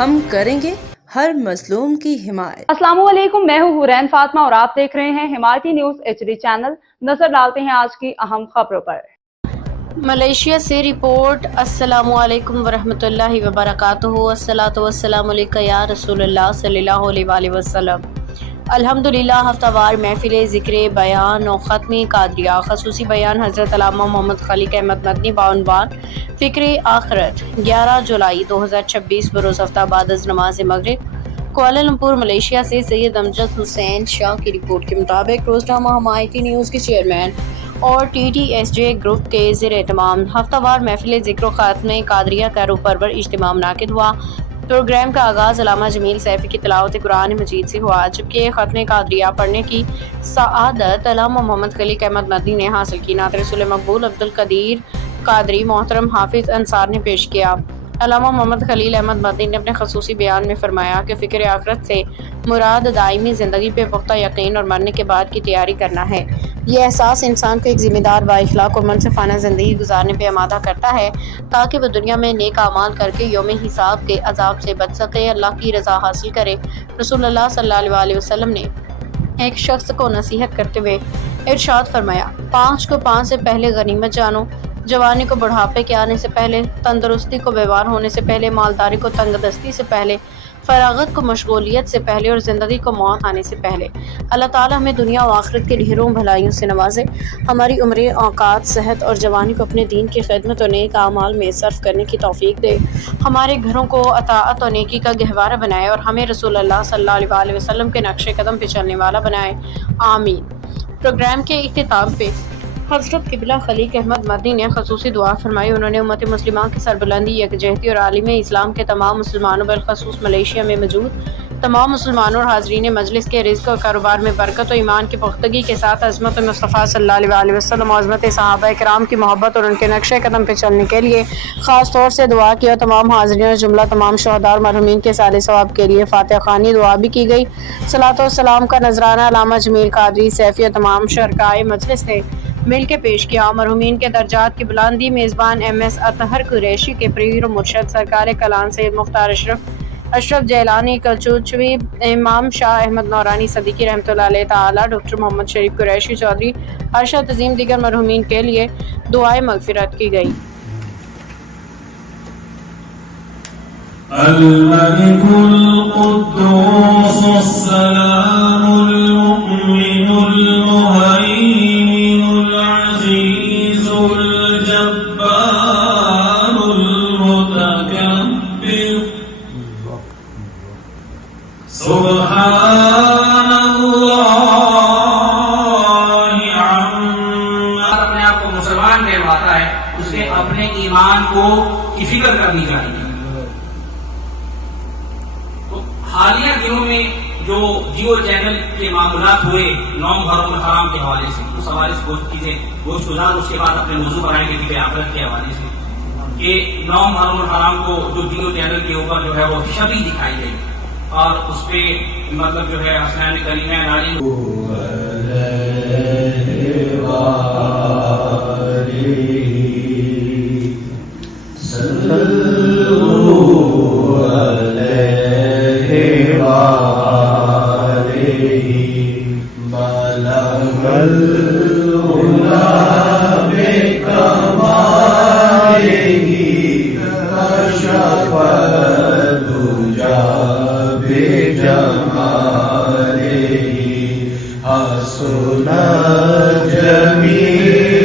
ہم کریں گے ہر مظلوم کی حمایت۔ السلام علیکم، میں ہوں حورین فاطمہ اور آپ دیکھ رہے ہیں حمایتی نیوز HD چینل۔ نظر ڈالتے ہیں آج کی اہم خبروں پر۔ ملائیشیا سے رپورٹ۔ السلام علیکم ورحمۃ اللہ وبرکاتہ۔ الصلاۃ والسلام علیک یا رسول اللہ صلی اللہ علیہ وآلہ وسلم۔ الحمدللہ ہفتہ وار محفل ذکر بیان و ختم قادریہ، خصوصی بیان حضرت علامہ محمد خلیق احمد مدنی بعنوان فکر آخرت، 11 جولائی 2026 بروز ہفتہ بعد از نماز مغرب، کوالالمپور ملائیشیا سے سید امجد حسین شاہ کی رپورٹ کے مطابق روزنامہ حمایتی نیوز کے چیئرمین اور TTSJ گروپ کے زیر اہتمام ہفتہ وار محفل ذکر و خاتمہ قادریہ کا روح پرور اجتماع منعقد ہوا۔ پروگرام کا آغاز علامہ جمیل سیفی کی تلاوت قرآن مجید سے ہوا، جبکہ ختم قادریہ پڑھنے کی سعادت علامہ محمد خلیق احمد مدنی نے حاصل کی۔ نعت رسول مقبول عبدالقدیر قادری محترم حافظ انصار نے پیش کیا۔ علامہ محمد خلیل احمد مدنی نے اپنے خصوصی بیان میں فرمایا کہ فکر آخرت سے مراد دائمی زندگی پہ پختہ یقین اور مرنے کے بعد کی تیاری کرنا ہے۔ یہ احساس انسان کو ایک ذمہ دار، بااخلاق اور منصفانہ زندگی گزارنے پہ آمادہ کرتا ہے تاکہ وہ دنیا میں نیک اعمال کر کے یوم حساب کے عذاب سے بچ سکے، اللہ کی رضا حاصل کرے۔ رسول اللہ صلی اللہ علیہ وسلم نے ایک شخص کو نصیحت کرتے ہوئے ارشاد فرمایا، 5 کو 5 سے پہلے غنیمت جانو، جوانی کو بڑھاپے کے آنے سے پہلے، تندرستی کو بیمار ہونے سے پہلے، مالداری کو تنگ دستی سے پہلے، فراغت کو مشغولیت سے پہلے اور زندگی کو موت آنے سے پہلے۔ اللہ تعالیٰ ہمیں دنیا و آخرت کے ڈھیروں بھلائیوں سے نوازے، ہماری عمریں، اوقات، صحت اور جوانی کو اپنے دین کی خدمت اور نیک اعمال میں صرف کرنے کی توفیق دے، ہمارے گھروں کو اطاعت اور نیکی کا گہوارہ بنائے اور ہمیں رسول اللہ صلی اللہ علیہ وآلہ وسلم کے نقش قدم پہ چلنے والا بنائے، آمین۔ پروگرام کے اختتام پہ حضرت قبلہ خلیق احمد مدنی نے خصوصی دعا فرمائی۔ انہوں نے امت مسلمہ کی سربلندی، یکجہتی اور عالم اسلام کے تمام مسلمانوں بالخصوص ملائیشیا میں موجود تمام مسلمانوں اور حاضرین مجلس کے رزق اور کاروبار میں برکت و ایمان کی پختگی کے ساتھ عظمت مصطفیٰ صلی اللہ علیہ وآلہ وسلم اور عظمت صحابہ کرام کی محبت اور ان کے نقش قدم پہ چلنے کے لیے خاص طور سے دعا کی، اور تمام حاضرین اور جملہ تمام شہداء اور مرحومین کے صالح ثواب کے لیے فاتحہ خوانی دعا بھی کی گئی۔ صلاۃ و سلام کا نذرانہ علامہ جمیل قادری سیفی اور تمام شرکائے مجلس نے مل کے پیش کیا۔ مرحومین کے درجات کی بلندی میزبان MS اطہر قریشی کے پیر و مرشد سرکار کلان سید مختار اشرف جیلانی کلچوچوی، امام شاہ احمد نورانی صدیقی رحمۃ اللہ علیہ تعالی، ڈاکٹر محمد شریف قریشی چودھری، ارشد عظیم دیگر مرحومین کے لیے دعائے مغفرت کی گئی۔ الملك القدوس السلام المؤمن المهيمن العزيز الجبار المتكبر سبحان اللہ عما۔ اپنے آپ کو مسلمان کہواتا ہے، اسے اپنے ایمان کو کی فکر کرنی چاہیے۔ حالیہ دنوں میں جو جیو چینل کے معاملات ہوئے 9 محرم الحرام کے حوالے سے، اس حوالے سے بہت چیزیں گوشت گزار، اس کے بعد اپنے موضوع بنائیں گے فکر آخرت کے حوالے سے کہ 9 محرم الحرام کو جو جیو چینل کے اوپر جو ہے وہ شبی دکھائی گئی اور اس پہ مطلب جو ہے حسنین کریمین علی حسن جمیل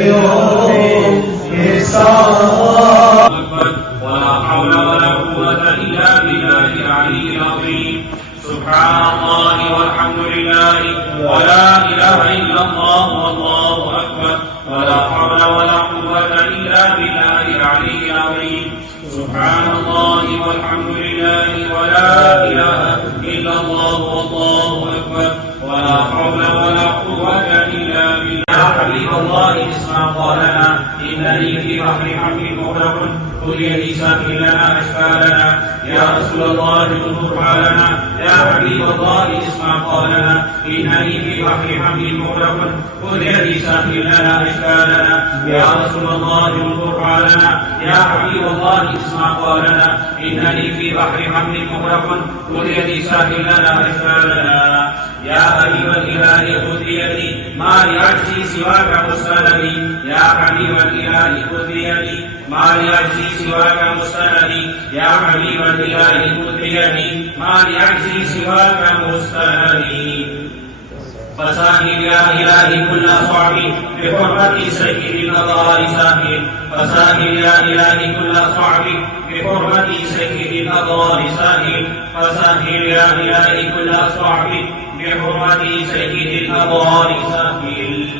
قال لنا إنني في بحر حمد مغرق خذ يدي ساقي لنا أشكالنا يا رسول الله انظر حالنا يا حبيب الله اسمع قالنا إنني في بحر حمد مغرق خذ يدي ساقي لنا أشكالنا يا رسول الله انظر حالنا يا حبيب الله اسمع قالنا إنني في بحر حمد مغرق خذ يدي ساقي لنا أشكالنا يا حبيب الإله خذ بيدي ما لعجزي سواك مستندي يا حبيب الإله خذ بيدي ما لعجزي سواك مستندي يا حبيب الإله خذ بيدي ما لعجزي سواك مستندي فساهل يا إلهي كل صعب بحرمة سيد الأبرار ساهل فساهل يا إلهي كل صعب بحرمة سيد الأبرار ساهل فساهل يا إلهي كل صعب بحرمة سيد الأبرار ساهل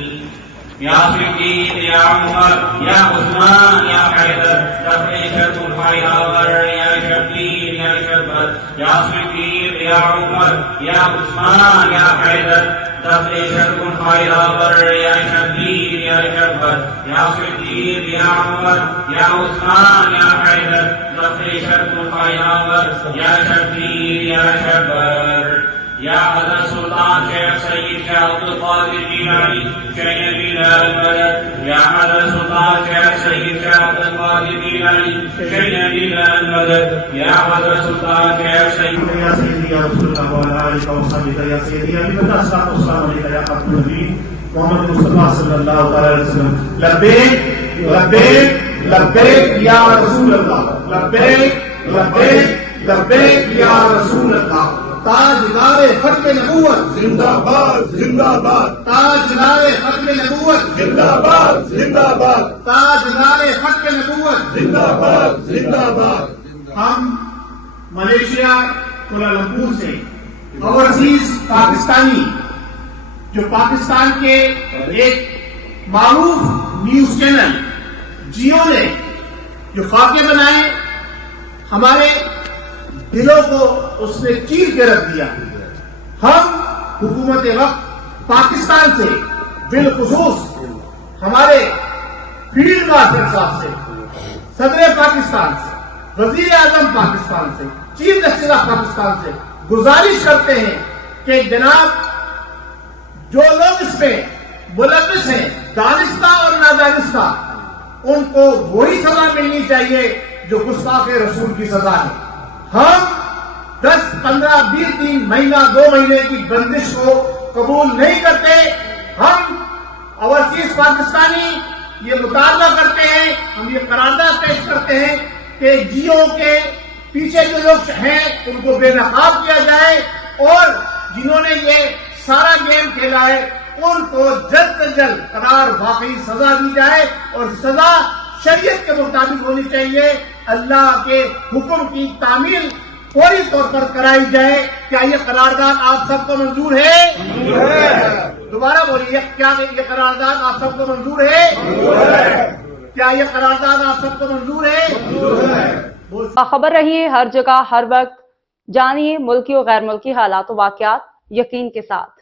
يا صديق يا عمر يا عثمان يا حيدر تفريشة الحيدر يا شبير يا شبر يا صديق يا عمر يا عثمان يا حيدر تفريشة الحيدر يا شبير يا شبر يا صديق يا عمر يا عثمان يا حيدر تفريشة الحيدر يا شبير يا شبر يا حضرت سلطان شیخ سید شیخ عبد القادر جیلانی شیخ بلال المدد يا حضرت سلطان شیخ سید شیخ عبد القادر جیلانی شیخ بلال المدد يا حضرت سلطان شیخ سید يا سيدي يا رسول الله وعلى آلك وصحبه يا سيدي يا نبي الصلاة والسلام عليك يا خاتم النبيين محمد مصطفى صلى الله عليه وسلم لبيك لبيك لبيك يا رسول الله لبيك لبيك لبيك يا رسول الله تاجدار ختم نبوت زندہ باد زندہ باد تاجدار ختم نبوت زندہ باد زندہ باد تاجدار ختم نبوت زندہ باد زندہ باد ہم ملیشیا کوالالمپور سے اوورسیز پاکستانی جو پاکستان کے ایک معروف نیوز چینل جیو نے جو خاکے بنائے ہمارے دلوں کو اس نے چیر کے رکھ دیا. ہم حکومت وقت پاکستان سے بالخصوص ہمارے فیلڈ مارشل صاحب سے صدر پاکستان سے وزیر اعظم پاکستان سے چیف جسٹس آف پاکستان سے گزارش کرتے ہیں کہ جناب جو لوگ اس میں ملوث ہیں دانستہ اور نادانستہ ان کو وہی سزا ملنی چاہیے جو گستاخ رسول کی سزا ہے. ہم 10, 15, 20 دن مہینہ 2 مہینے کی بندش کو قبول نہیں کرتے. ہم اوورسیز پاکستانی یہ مطالبہ کرتے ہیں, ہم یہ قرارداد پیش کرتے ہیں کہ جیو کے پیچھے جو لوگ ہیں ان کو بے نقاب کیا جائے اور جنہوں نے یہ سارا گیم کھیلا ہے ان کو جلد سے جلد قرار واقعی سزا دی جائے اور سزا شریعت کے مطابق ہونی چاہیے. اللہ کے حکم کی تعمیل فوری طور پر کرائی جائے. کیا یہ قرارداد آپ سب کو منظور ہے؟ دوبارہ بولیے, کیا یہ قرارداد آپ سب کو منظور ہے؟ کیا یہ قرارداد آپ سب کو منظور ہے؟ باخبر رہیے ہر جگہ ہر وقت, جانیے ملکی و غیر ملکی حالات و واقعات یقین کے ساتھ.